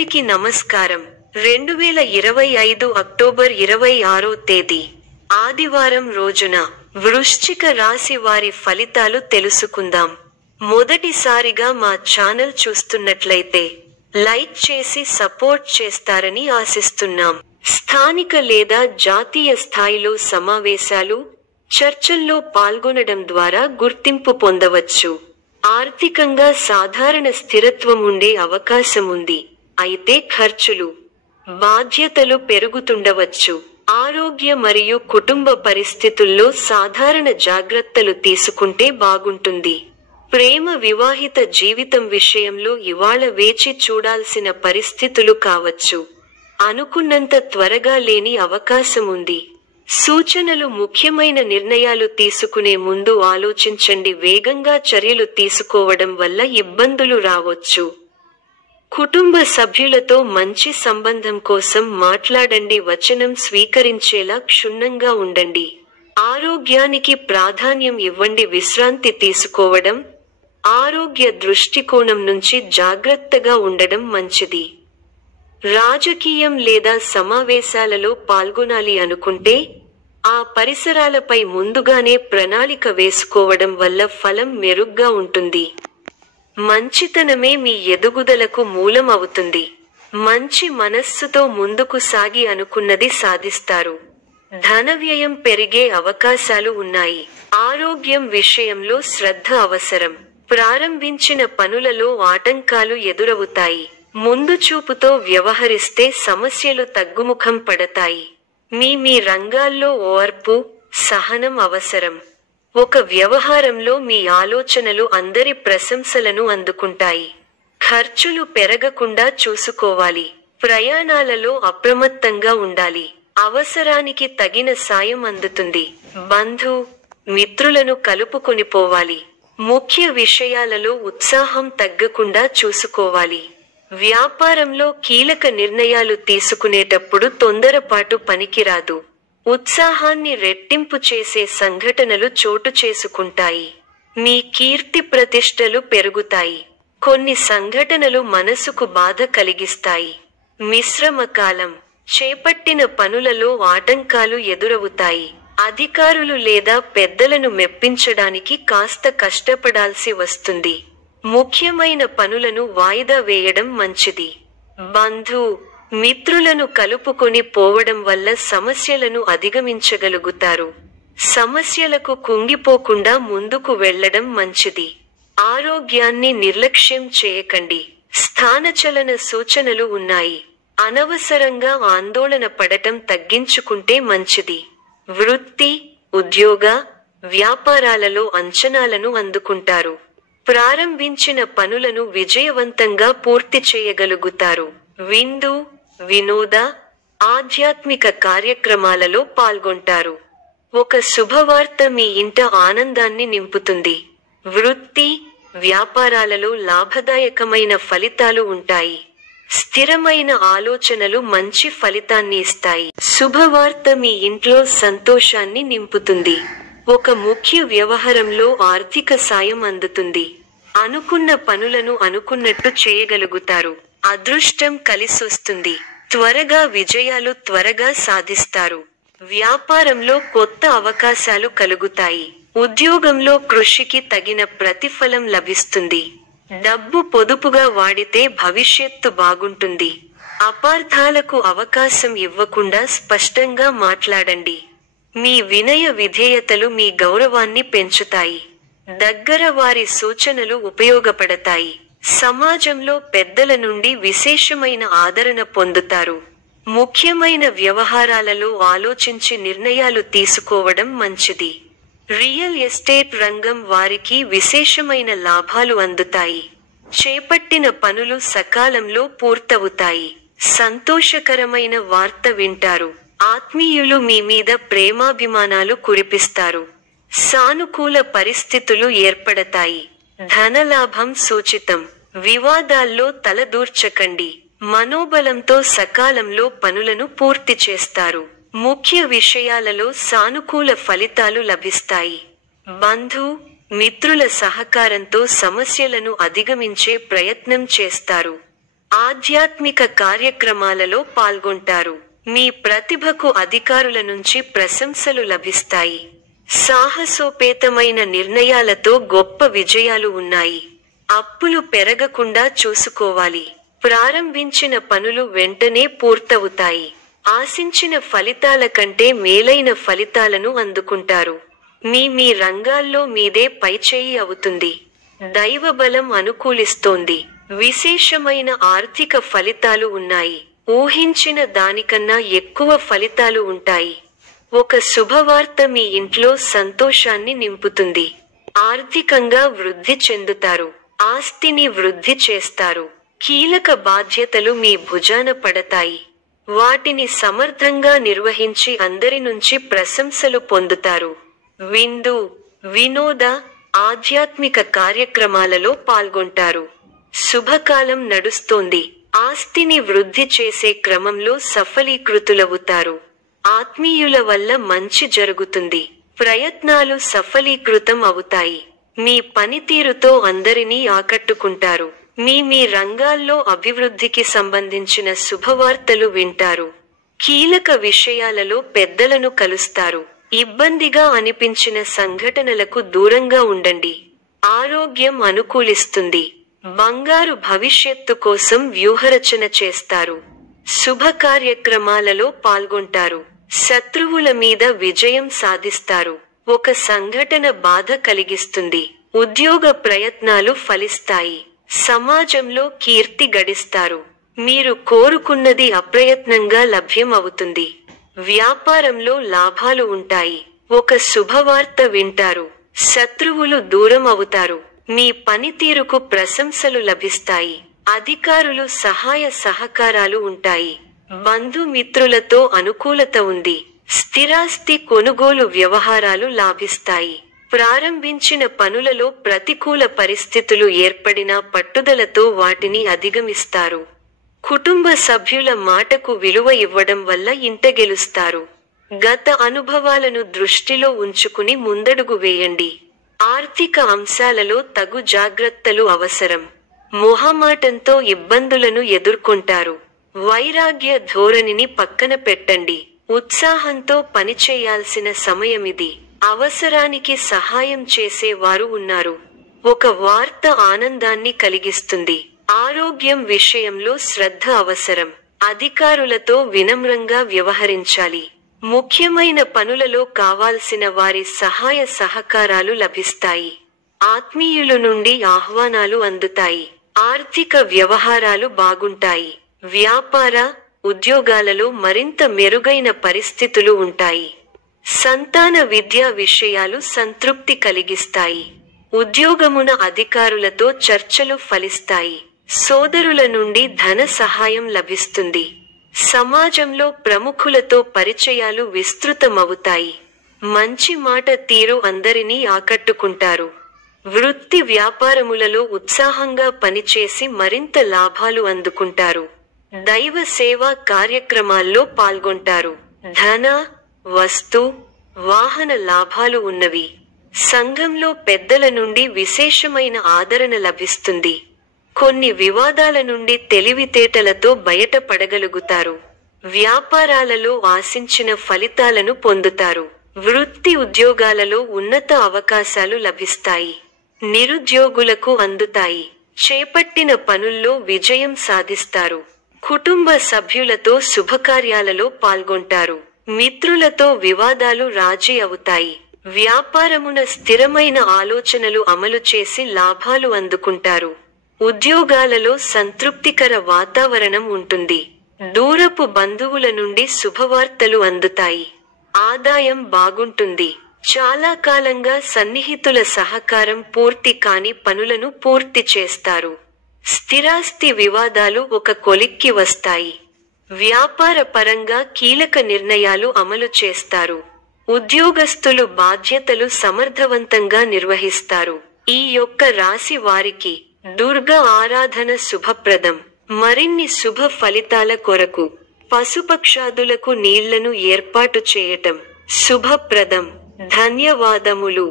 అందరికీ నమస్కారం. 2025 అక్టోబర్ 26వ తేదీ ఆదివారం రోజున వృశ్చిక రాశి వారి ఫలితాలు తెలుసుకుందాం. మొదటిసారిగా మా ఛానల్ చూస్తున్నట్లయితే లైక్ చేసి సపోర్ట్ చేస్తారని ఆశిస్తున్నాం. స్థానిక లేదా జాతీయ స్థాయిలో సమావేశాలు, చర్చల్లో పాల్గొనడం ద్వారా గుర్తింపు పొందవచ్చు. ఆర్థికంగా సాధారణ స్థిరత్వం ఉండే అవకాశం ఉంది. అయితే ఖర్చులు, బాధ్యతలు పెరుగుతుండవచ్చు. ఆరోగ్య మరియు కుటుంబ పరిస్థితుల్లో సాధారణ జాగ్రత్తలు తీసుకుంటే బాగుంటుంది. ప్రేమ, వివాహిత జీవితం విషయంలో ఇవాళ వేచి చూడాల్సిన పరిస్థితులు కావచ్చు. అనుకున్నంత త్వరగా లేని అవకాశం ఉంది. సూచనలు: ముఖ్యమైన నిర్ణయాలు తీసుకునే ముందు ఆలోచించండి. వేగంగా చర్యలు తీసుకోవడం వల్ల ఇబ్బందులు రావచ్చు. కుటుంబ సభ్యులతో మంచి సంబంధం కోసం మాట్లాడండి. వచనం స్వీకరించేలా క్షుణ్ణంగా ఉండండి. ఆరోగ్యానికి ప్రాధాన్యం ఇవ్వండి. విశ్రాంతి తీసుకోవడం, ఆరోగ్య దృష్టికోణం నుంచి జాగ్రత్తగా ఉండడం మంచిది. రాజకీయం లేదా సమావేశాలలో పాల్గొనాలి అనుకుంటే ఆ పరిసరాలపై ముందుగానే ప్రణాళిక వేసుకోవడం వల్ల ఫలం మెరుగ్గా ఉంటుంది. మంచితనమే మీ ఎదుగుదలకు మూలం అవుతుంది. మంచి మనస్సుతో ముందుకు సాగి అనుకున్నది సాధిస్తారు. ధన వ్యయం పెరిగే అవకాశాలు ఉన్నాయి. ఆరోగ్యం విషయంలో శ్రద్ధ అవసరం. ప్రారంభించిన పనులలో ఆటంకాలు ఎదురవుతాయి. ముందు చూపుతో వ్యవహరిస్తే సమస్యలు తగ్గుముఖం పడతాయి. మీ రంగాల్లో ఓర్పు, సహనం అవసరం. ఒక వ్యవహారంలో మీ ఆలోచనలు అందరి ప్రశంసలను అందుకుంటాయి. ఖర్చులు పెరగకుండా చూసుకోవాలి. ప్రయాణాలలో అప్రమత్తంగా ఉండాలి. అవసరానికి తగిన సాయం అందుతుంది. బంధు, మిత్రులను కలుపుకొని పోవాలి. ముఖ్య విషయాలలో ఉత్సాహం తగ్గకుండా చూసుకోవాలి. వ్యాపారంలో కీలక నిర్ణయాలు తీసుకునేటప్పుడు తొందరపాటు పనికిరాదు. ఉత్సాహాన్ని రెట్టింపు చేసే సంఘటనలు చోటు చేసుకుంటాయి. మీ కీర్తి ప్రతిష్టలు పెరుగుతాయి. కొన్ని సంఘటనలు మనసుకు బాధ కలిగిస్తాయి. మిశ్రమ కాలం. చేపట్టిన పనులలో ఆటంకాలు ఎదురవుతాయి. అధికారులు లేదా పెద్దలను మెప్పించడానికి కాస్త కష్టపడాల్సి వస్తుంది. ముఖ్యమైన పనులను వాయిదా వేయడం మంచిది. బంధు, మిత్రులను కలుపుకొని పోవడం వల్ల సమస్యలను అధిగమించగలుగుతారు. సమస్యలకు కుంగిపోకుండా ముందుకు వెళ్లడం మంచిది. ఆరోగ్యాన్ని నిర్లక్ష్యం చేయకండి. స్థానచలన సూచనలు ఉన్నాయి. అనవసరంగా ఆందోళన పడటం తగ్గించుకుంటే మంచిది. వృత్తి, ఉద్యోగ, వ్యాపారాలలో అంచనాలను అందుకుంటారు. ప్రారంభించిన పనులను విజయవంతంగా పూర్తి చేయగలుగుతారు. విందు, వినోద, ఆధ్యాత్మిక కార్యక్రమాలలో పాల్గొంటారు. ఒక శుభవార్త మీ ఇంట ఆనందాన్ని నింపుతుంది. వృత్తి, వ్యాపారాలలో లాభదాయకమైన ఫలితాలు ఉంటాయి. స్థిరమైన ఆలోచనలు మంచి ఫలితాన్ని ఇస్తాయి. శుభవార్త మీ ఇంట్లో సంతోషాన్ని నింపుతుంది. ఒక ముఖ్య వ్యవహారంలో ఆర్థిక సాయం అందుతుంది. అనుకున్న పనులను అనుకున్నట్టు చేయగలుగుతారు. అదృష్టం కలిసొస్తుంది. త్వరగా సాధిస్తారు. వ్యాపారంలో కొత్త అవకాశాలు కలుగుతాయి. ఉద్యోగంలో కృషికి తగిన ప్రతిఫలం లభిస్తుంది. డబ్బు పొదుపుగా వాడితే భవిష్యత్తు బాగుంటుంది. అపార్థాలకు అవకాశం ఇవ్వకుండా స్పష్టంగా మాట్లాడండి. మీ వినయ విధేయతలు మీ గౌరవాన్ని పెంచుతాయి. దగ్గర వారి సూచనలు ఉపయోగపడతాయి. సమాజంలో పెద్దల నుండి విశేషమైన ఆదరణ పొందుతారు. ముఖ్యమైన వ్యవహారాలలో ఆలోచించి నిర్ణయాలు తీసుకోవడం మంచిది. రియల్ ఎస్టేట్ రంగం వారికి విశేషమైన లాభాలు అందుతాయి. చేపట్టిన పనులు సకాలంలో పూర్తవుతాయి. సంతోషకరమైన వార్త వింటారు. ఆత్మీయులు మీ మీద ప్రేమాభిమానాలు కురిపిస్తారు. సానుకూల పరిస్థితులు ఏర్పడతాయి. ధనలాభం సూచితం. వివాదాల్లో తలదూర్చకండి. మనోబలంతో సకాలంలో పనులను పూర్తి చేస్తారు. ముఖ్య విషయాలలో సానుకూల ఫలితాలు లభిస్తాయి. బంధు, మిత్రుల సహకారంతో సమస్యలను అధిగమించే ప్రయత్నం చేస్తారు. ఆధ్యాత్మిక కార్యక్రమాలలో పాల్గొంటారు. మీ ప్రతిభకు అధికారుల నుంచి ప్రశంసలు లభిస్తాయి. సాహసోపేతమైన నిర్ణయాలతో గొప్ప విజయాలు ఉన్నాయి. అప్పులు పెరగకుండా చూసుకోవాలి. ప్రారంభించిన పనులు వెంటనే పూర్తవుతాయి. ఆశించిన ఫలితాల కంటే మేలైన ఫలితాలను అందుకుంటారు. మీ రంగాల్లో మీదే పైచేయి అవుతుంది. దైవబలం అనుకూలిస్తోంది. విశేషమైన ఆర్థిక ఫలితాలు ఉన్నాయి. ఊహించిన దానికన్నా ఎక్కువ ఫలితాలు ఉంటాయి. ఒక శుభవార్త మీ ఇంట్లో సంతోషాన్ని నింపుతుంది. ఆర్థికంగా వృద్ధి చెందుతారు. ఆస్తిని వృద్ధి చేస్తారు. కీలక బాధ్యతలు మీ భుజాన పడతాయి. వాటిని సమర్థంగా నిర్వహించి అందరి నుంచి ప్రశంసలు పొందుతారు. విందు, వినోద, ఆధ్యాత్మిక కార్యక్రమాలలో పాల్గొంటారు. శుభకాలం నడుస్తోంది. ఆస్తిని వృద్ధి చేసే క్రమంలో సఫలీకృతులవుతారు. ఆత్మీయుల వల్ల మంచి జరుగుతుంది. ప్రయత్నాలు సఫలీకృతం అవుతాయి. మీ పనితీరుతో అందరినీ ఆకట్టుకుంటారు. మీ రంగాల్లో అభివృద్ధికి సంబంధించిన శుభవార్తలు వింటారు. కీలక విషయాలలో పెద్దలను కలుస్తారు. ఇబ్బందిగా అనిపించిన సంఘటనలకు దూరంగా ఉండండి. ఆరోగ్యం అనుకూలిస్తుంది. బంగారు భవిష్యత్తు కోసం వ్యూహరచన చేస్తారు. శుభ కార్యక్రమాలలో పాల్గొంటారు. శత్రువుల మీద విజయం సాధిస్తారు. ఒక సంఘటన బాధ కలిగిస్తుంది. ఉద్యోగ ప్రయత్నాలు ఫలిస్తాయి. సమాజంలో కీర్తి గడిస్తారు. మీరు కోరుకున్నది అప్రయత్నంగా లభ్యం అవుతుంది. వ్యాపారంలో లాభాలు ఉంటాయి. ఒక శుభవార్త వింటారు. శత్రువులు దూరం అవుతారు. మీ పనితీరుకు ప్రశంసలు లభిస్తాయి. అధికారులు సహాయ సహకారాలు ఉంటాయి. బంధుమిత్రులతో అనుకూలత ఉంది. స్థిరాస్తి కొనుగోలు వ్యవహారాలు లాభిస్తాయి. ప్రారంభించిన పనులలో ప్రతికూల పరిస్థితులు ఏర్పడినా పట్టుదలతో వాటిని అధిగమిస్తారు. కుటుంబ సభ్యుల మాటకు విలువ ఇవ్వడం వల్ల ఇంట గెలుస్తారు. గత అనుభవాలను దృష్టిలో ఉంచుకుని ముందడుగు వేయండి. ఆర్థిక అంశాలలో తగు జాగ్రత్తలు అవసరం. మొహమాటంతో ఇబ్బందులను ఎదుర్కొంటారు. వైరాగ్య ధోరణిని పక్కన పెట్టండి. ఉత్సాహంతో పనిచేయాల్సిన సమయమిది. అవసరానికి సహాయం చేసే వారు ఉన్నారు. ఒక వార్త ఆనందాన్ని కలిగిస్తుంది. ఆరోగ్యం విషయంలో శ్రద్ధ అవసరం. అధికారులతో వినమ్రంగా వ్యవహరించాలి. ముఖ్యమైన పనులలో కావాల్సిన వారి సహాయ సహకారాలు లభిస్తాయి. ఆత్మీయుల నుండి ఆహ్వానాలు అందుతాయి. ఆర్థిక వ్యవహారాలు బాగుంటాయి. వ్యాపార, ఉద్యోగాలలో మరింత మెరుగైన పరిస్థితులు ఉంటాయి. సంతాన విద్యా విషయాలు సంతృప్తి కలిగిస్తాయి. ఉద్యోగమున అధికారులతో చర్చలు ఫలిస్తాయి. సోదరుల నుండి ధన సహాయం లభిస్తుంది. సమాజంలో ప్రముఖులతో పరిచయాలు విస్తృతమవుతాయి. మంచి మాట తీరు అందరినీ ఆకట్టుకుంటారు. వృత్తి వ్యాపారములలో ఉత్సాహంగా పనిచేసి మరింత లాభాలు అందుకుంటారు. దైవ సేవా కార్యక్రమాల్లో పాల్గొంటారు. ధన, వస్తు, వాహన లాభాలు ఉన్నవి. సంఘంలో పెద్దల నుండి విశేషమైన ఆదరణ లభిస్తుంది. కొన్ని వివాదాల నుండి తెలివితేటలతో బయటపడగలుగుతారు. వ్యాపారాలలో ఆశించిన ఫలితాలను పొందుతారు. వృత్తి ఉద్యోగాలలో ఉన్నత అవకాశాలు లభిస్తాయి. నిరుద్యోగులకు అందుతాయి. చేపట్టిన పనుల్లో విజయం సాధిస్తారు. కుటుంబ సభ్యులతో శుభకార్యాలలో పాల్గొంటారు. మిత్రులతో వివాదాలు రాజీ అవుతాయి. వ్యాపారమున స్థిరమైన ఆలోచనలు అమలు చేసి లాభాలు అందుకుంటారు. ఉద్యోగాలలో సంతృప్తికర వాతావరణం ఉంటుంది. దూరపు బంధువుల నుండి శుభవార్తలు అందుతాయి. ఆదాయం బాగుంటుంది. చాలా కాలంగా సన్నిహితుల సహకారం పూర్తి కాని పనులను పూర్తి చేస్తారు. స్థిరాస్తి వివాదాలు ఒక కొలిక్కి వస్తాయి. వ్యాపార పరంగా కీలక నిర్ణయాలు అమలు చేస్తారు. ఉద్యోగస్తులు బాధ్యతలు సమర్థవంతంగా నిర్వహిస్తారు. ఈ యొక్క రాశి వారికి దుర్గా ఆరాధన శుభప్రదం. మరిన్ని శుభ ఫలితాల కొరకు పశుపక్షాదులకు నీళ్లను ఏర్పాటు చేయటం శుభప్రదం. ధన్యవాదములు.